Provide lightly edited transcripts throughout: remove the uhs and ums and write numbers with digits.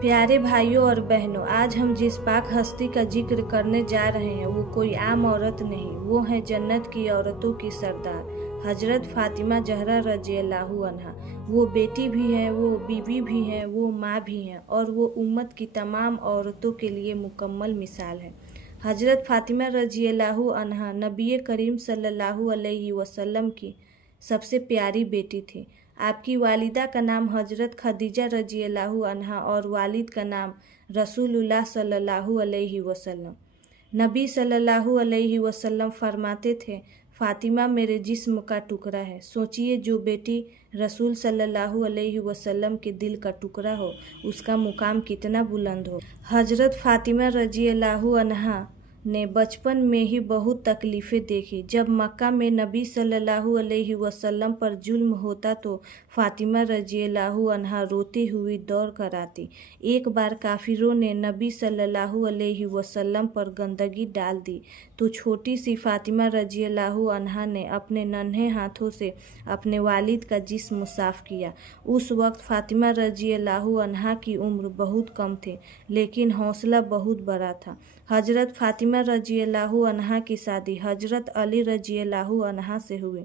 प्यारे भाइयों और बहनों, आज हम जिस पाक हस्ती का जिक्र करने जा रहे हैं वो कोई आम औरत नहीं, वो है जन्नत की औरतों की सरदार हजरत फातिमा जहरा रज़ियल्लाहु अन्हा। वो बेटी भी हैं, वो बीवी भी हैं, वो माँ भी हैं और वो उम्मत की तमाम औरतों के लिए मुकम्मल मिसाल है। हजरत फातिमा रज़ियल्लाहु अन्हा नबी करीम सल्लल्लाहु अलैहि वसल्लम की सबसे प्यारी बेटी थी। आपकी वालिदा का नाम हजरत खदीजा रज़ियल्लाहु अन्हा और वालिद का नाम रसूलुल्लाह सल्लल्लाहु अलैहि वसल्लम। नबी सल्लल्लाहु अलैहि वसल्लम फरमाते थे, फातिमा मेरे जिस्म का टुकड़ा है। सोचिए, जो बेटी रसूल सल्लल्लाहु अलैहि वसल्लम के दिल का टुकड़ा हो, उसका मुकाम कितना बुलंद हो। हजरत फातिमा रज़ियल्लाहु अन्हा ने बचपन में ही बहुत तकलीफ़ें देखी। जब मक्का में नबी सल्लल्लाहु अलैहि वसल्लम पर जुल्म होता तो फातिमा रज़ियल्लाहु अन्हा रोती हुई दौड़ कर आती। एक बार काफिरों ने नबी सल्लल्लाहु अलैहि वसल्लम पर गंदगी डाल दी तो छोटी सी फातिमा रज़ियल्लाहु अन्हा ने अपने नन्हे हाथों से अपने वालिद का जिस्म साफ किया। उस वक्त फातिमा रज़ियल्लाहु अन्हा की उम्र बहुत कम थी, लेकिन हौसला बहुत बड़ा था। हजरत फातिमा रज़ियल्लाहु अन्हा की शादी हजरत अली रज़ियल्लाहु अन्हा से हुई।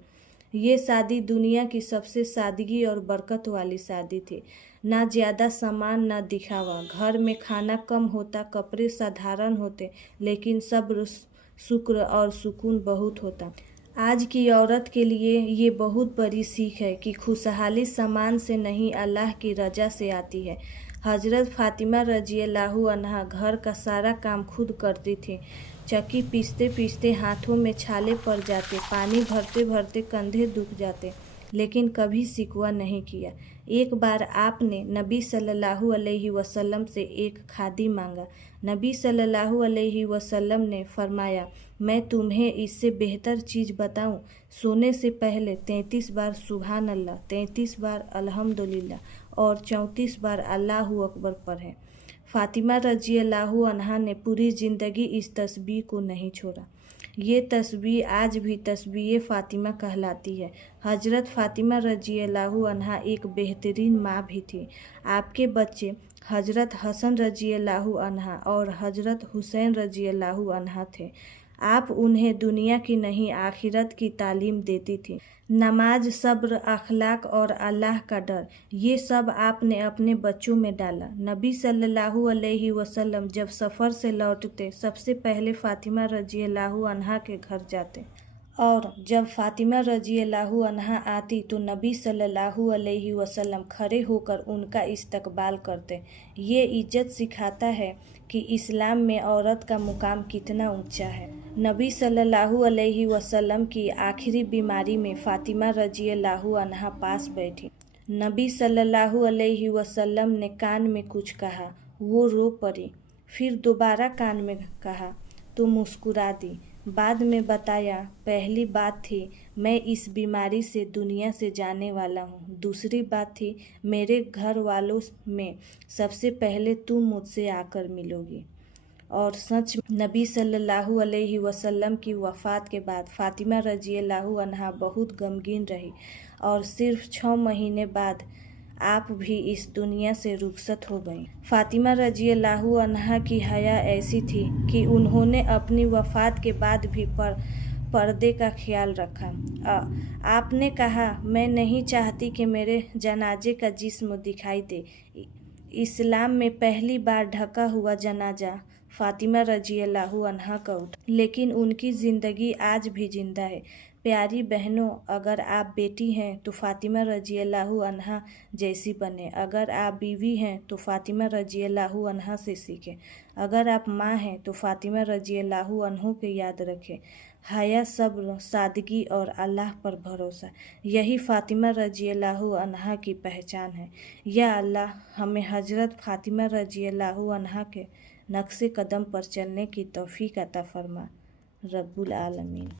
ये शादी दुनिया की सबसे सादगी और बरकत वाली शादी थी। ना ज़्यादा सामान, ना दिखावा। घर में खाना कम होता, कपड़े साधारण होते, लेकिन सब्र, शुक्र और सुकून बहुत होता। आज की औरत के लिए ये बहुत बड़ी सीख है कि खुशहाली सामान से नहीं, अल्लाह की रज़ा से आती है। हजरत फातिमा रज़ियल्लाहु अन्हा घर का सारा काम खुद करती थी। चक्की पीसते पीसते हाथों में छाले पड़ जाते, पानी भरते भरते कंधे दुख जाते, लेकिन कभी शिकवा नहीं किया। एक बार आपने नबी सल्लल्लाहु अलैहि वसल्लम से एक खादी मांगा। नबी सल्लल्लाहु अलैहि वसल्लम ने फरमाया, मैं तुम्हें इससे बेहतर चीज़ बताऊं? सोने से पहले 33 बार सुभान अल्लाह, 33 बार अल्हम्दुलिल्लाह और 34 बार अल्लाहु अकबर पढ़ें। फातिमा रज़ियल्लाहु अन्हा ने पूरी ज़िंदगी इस तस्बीह को नहीं छोड़ा। ये तस्बीह आज भी तस्बीह फातिमा कहलाती है। हजरत फातिमा रज़ियल्लाहु अन्हा एक बेहतरीन माँ भी थी। आपके बच्चे हजरत हसन रज़ियल्लाहु अन्हा और हजरत हुसैन रज़ियल्लाहु अन्हा थे। आप उन्हें दुनिया की नहीं, आखिरत की तालीम देती थी। नमाज, सब्र, अखलाक और अल्लाह का डर, ये सब आपने अपने बच्चों में डाला। नबी सल्लल्लाहु अलैहि वसल्लम जब सफ़र से लौटते, सबसे पहले फातिमा रज़ियल्लाहु अन्हा के घर जाते और जब फातिमा रज़ियल्लाहु अन्हा आती तो नबी सल्लल्लाहु अलैहि वसल्लम खड़े होकर उनका इस्तकबाल करते। ये इज्जत सिखाता है कि इस्लाम में औरत का मुकाम कितना ऊंचा है। नबी सल्लल्लाहु अलैहि वसल्लम की आखिरी बीमारी में फातिमा रज़ियल्लाहु अन्हा पास बैठी। नबी सल्लल्लाहु अलैहि वसल्लम ने कान में कुछ कहा, वो रो पड़ी। फिर दोबारा कान में कहा तो मुस्कुरा दी। बाद में बताया, पहली बात थी मैं इस बीमारी से दुनिया से जाने वाला हूँ। दूसरी बात थी मेरे घर वालों में सबसे पहले तुम मुझसे आकर मिलोगी। और सच नबी सल्लल्लाहु अलैहि वसल्लम की वफ़ात के बाद फातिमा रज़ियल्लाहु अन्हा बहुत गमगीन रही और सिर्फ 6 महीने बाद आप भी इस दुनिया से रुखसत हो गईं। फातिमा रज़ियल्लाहु अन्हा की हया ऐसी थी कि उन्होंने अपनी वफ़ात के बाद भी पर्दे का ख्याल रखा। आपने कहा, मैं नहीं चाहती कि मेरे जनाजे का जिस्म दिखाई दे। इस्लाम में पहली बार ढका हुआ जनाजा फातिमा रज़ियल्लाहु अन्हा का उठा, लेकिन उनकी ज़िंदगी आज भी जिंदा है। प्यारी बहनों, अगर आप बेटी हैं तो फातिमा रज़ियल्लाहु अन्हा जैसी बने। अगर आप बीवी हैं तो फातिमा रज़ियल्लाहु अन्हा से सीखें। अगर आप माँ हैं तो फातिमा रज़ियल्लाहु अन्हा को याद रखें। हया, सब्र, सादगी और अल्लाह पर भरोसा, यही फातिमा रज़ियल्लाहु अन्हा की पहचान है। या अल्लाह, हमें हजरत फातिमा रज़ियल्लाहु अन्हा के नक्शे कदम पर चलने की तौफीक अता फरमा। रब्बुल आलमीन।